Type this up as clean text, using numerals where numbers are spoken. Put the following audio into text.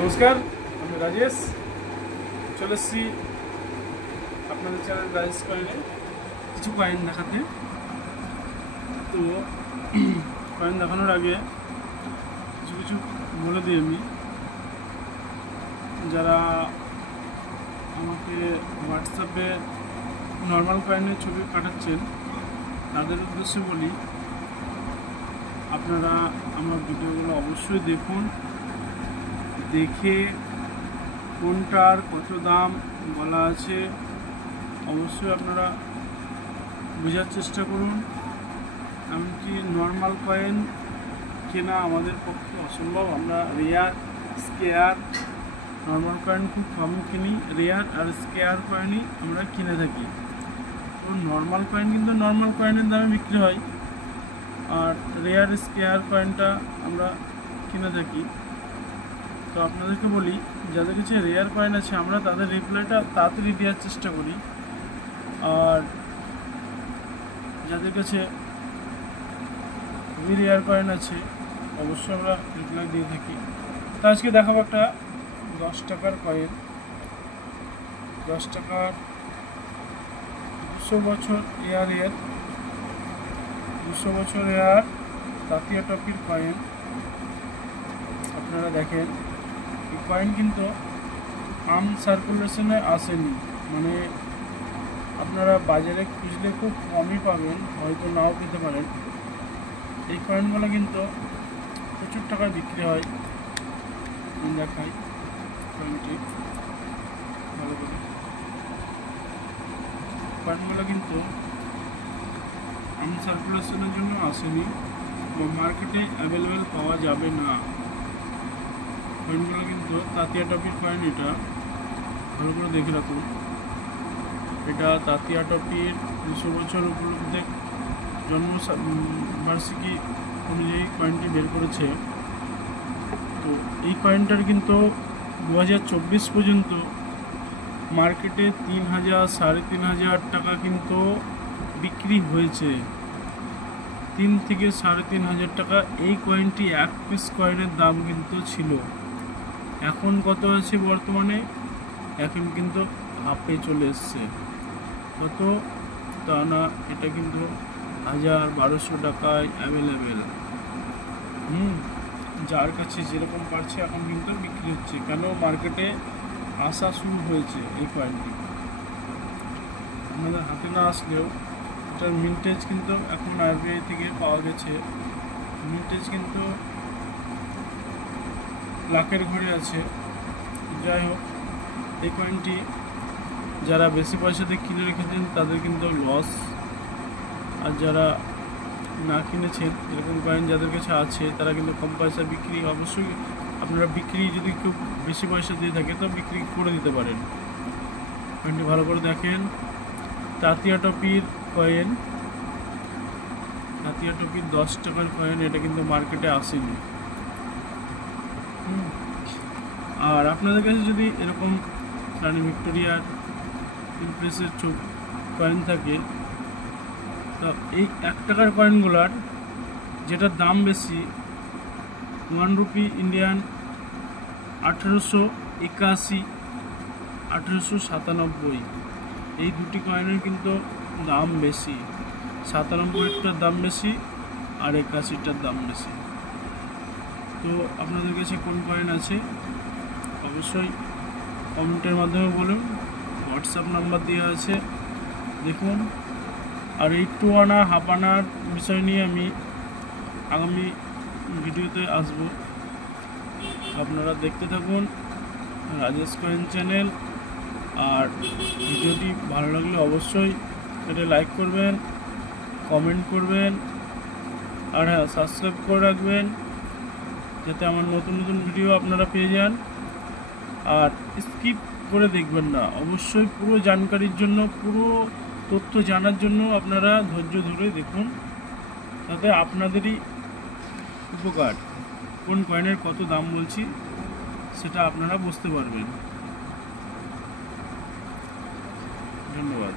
নমস্কার, আমি রাজেশ। চলে এসেছি আপনাদের চ্যানেল রাজেশ কয়েনে কিছু কয়েন দেখাতে। তো কয়েন দেখানোর আগে কিছু কিছু বলে দিই আমি। যারা আমাকে হোয়াটসঅ্যাপে নর্মাল কয়েনের ছবি পাঠাচ্ছেন তাদের উদ্দেশ্যে বলি, আপনারা আমার ভিডিওগুলো অবশ্যই দেখুন। দেখে কোনটার কত দাম বলা আছে অবশ্যই আপনারা বোঝার চেষ্টা করুন। এমনকি নর্মাল কয়েন কেনা আমাদের পক্ষে অসম্ভব। আমরা রেয়ার, স্কেয়ার, নর্মাল কয়েন খুব কম কিনি, রেয়ার আর স্কেয়ার কয়েনই আমরা কিনে থাকি। তো নর্মাল কয়েন কিন্তু নর্মাল কয়েনের দামে বিক্রি হয়, আর রেয়ার স্কেয়ার কয়েনটা আমরা কিনে থাকি। তো আপনাদেরকে বলি, যাদের কাছে রেয়ার কয়েন আছে আমরা তাদের রিপ্লাইটা তাড়াতাড়ি দেওয়ার চেষ্টা করি, আর যাদের কাছে খুবই রেয়ার কয়েন আছে অবশ্যই আমরা রিপ্লাই দিয়ে থাকি। তো আজকে দেখাবো একটা 10 টাকার কয়েন। 10 টাকার 200 বছর এয়ারের 200 বছর এয়ার তাঁতিয়া টপির কয়েন। আপনারা দেখেন, এই কয়েন কিন্তু সার্কুলেশনে আসেনি, মানে আপনারা বাজারে খুঁজলে খুব কমই পাবেন, হয়তো নাও পেতে পারেন। এই কয়েনগুলো কিন্তু প্রচুর টাকায় বিক্রি হয়। দেখাই কয়েনটি ভালো করে। কয়েনগুলো কিন্তু সার্কুলেশনের জন্য আসেনি বা মার্কেটে অ্যাভেলেবেল পাওয়া যাবে না। কয়েনগুলো কিন্তু তাঁতিয়া টপির কয়েন। এটা ভালো করে দেখে রাখুন। এটা তাঁতিয়া টপির 200 বছর উপলক্ষে জন্মবার্ষিকী অনুযায়ী কয়েনটি বের করেছে। তো এই কয়েনটার কিন্তু 2024 পর্যন্ত মার্কেটে 3,000 3,500 টাকা কিন্তু বিক্রি হয়েছে। 3 থেকে 3,500 টাকা এই কয়েনটি এক পিস কয়েনের দাম কিন্তু ছিল। এখন কত আছে বর্তমানে? এখন কিন্তু হাফে চলে এসছে। কত তা না, এটা কিন্তু 1,000-1,200 টাকায় অ্যাভেলেবেল। যার কাছে যেরকম পারছে এখন কিন্তু বিক্রি হচ্ছে, কেন মার্কেটে আসা শুরু হয়েছে এই কয়েনটি। আপনাদের হাতে না আসলেও এটার মিন্টেজ কিন্তু এখন আরবিআই থেকে পাওয়া গেছে। মিন্টেজ কিন্তু লাখের ঘরে আছে। যাই হোক, এই কয়েনটি যারা বেশি পয়সা দিয়ে কিনে রেখেছেন তাদের কিন্তু লস, আর যারা না কিনেছেন, এরকম কয়েন যাদের কাছে আছে তারা কিন্তু কম পয়সা বিক্রি, অবশ্যই আপনারা বিক্রি যদি খুব বেশি পয়সা দিয়ে থাকে তো বিক্রি করে দিতে পারেন। কয়েনটি ভালো করে দেখেন, তাঁতিয়া টপির কয়েন, তাঁতিয়া টপির 10 টাকার কয়েন। এটা কিন্তু মার্কেটে আসেনি। আর আপনাদের কাছে যদি এরকম রানী ভিক্টোরিয়ার ইমপ্রেসের কয়েন থাকে, তো এই 1 টাকার কয়েনগুলার যেটার দাম বেশি, 1 রুপি ইন্ডিয়ান 1881, 1897, এই দুটি কয়েনের কিন্তু দাম বেশি। 97টার দাম বেশি আর 81টার দাম বেশি। তো আপনাদের কাছে কোন কয়েন আছে অবশ্যই কমেন্টের মাধ্যমে বলুন। হোয়াটসঅ্যাপ নাম্বার দেওয়া আছে, দেখুন। আর এই 2 আনা হাফ আনার বিষয় নিয়ে আমি আগামী ভিডিওতে আসব। আপনারা দেখতে থাকুন রাজেশ কয়েন চ্যানেল। আর ভিডিওটি ভালো লাগলে অবশ্যই এটা লাইক করবেন, কমেন্ট করবেন, আর হ্যাঁ, সাবস্ক্রাইব করে রাখবেন যাতে আমার নতুন নতুন ভিডিও আপনারা পেয়ে যান। আর স্কিপ করে দেখবেন না, অবশ্যই পুরো জানকারির জন্য, পুরো তথ্য জানার জন্য আপনারা ধৈর্য ধরে দেখুন, তাতে আপনাদেরই উপকার। কোন কয়েনের কত দাম বলছি সেটা আপনারা বুঝতে পারবেন। ধন্যবাদ।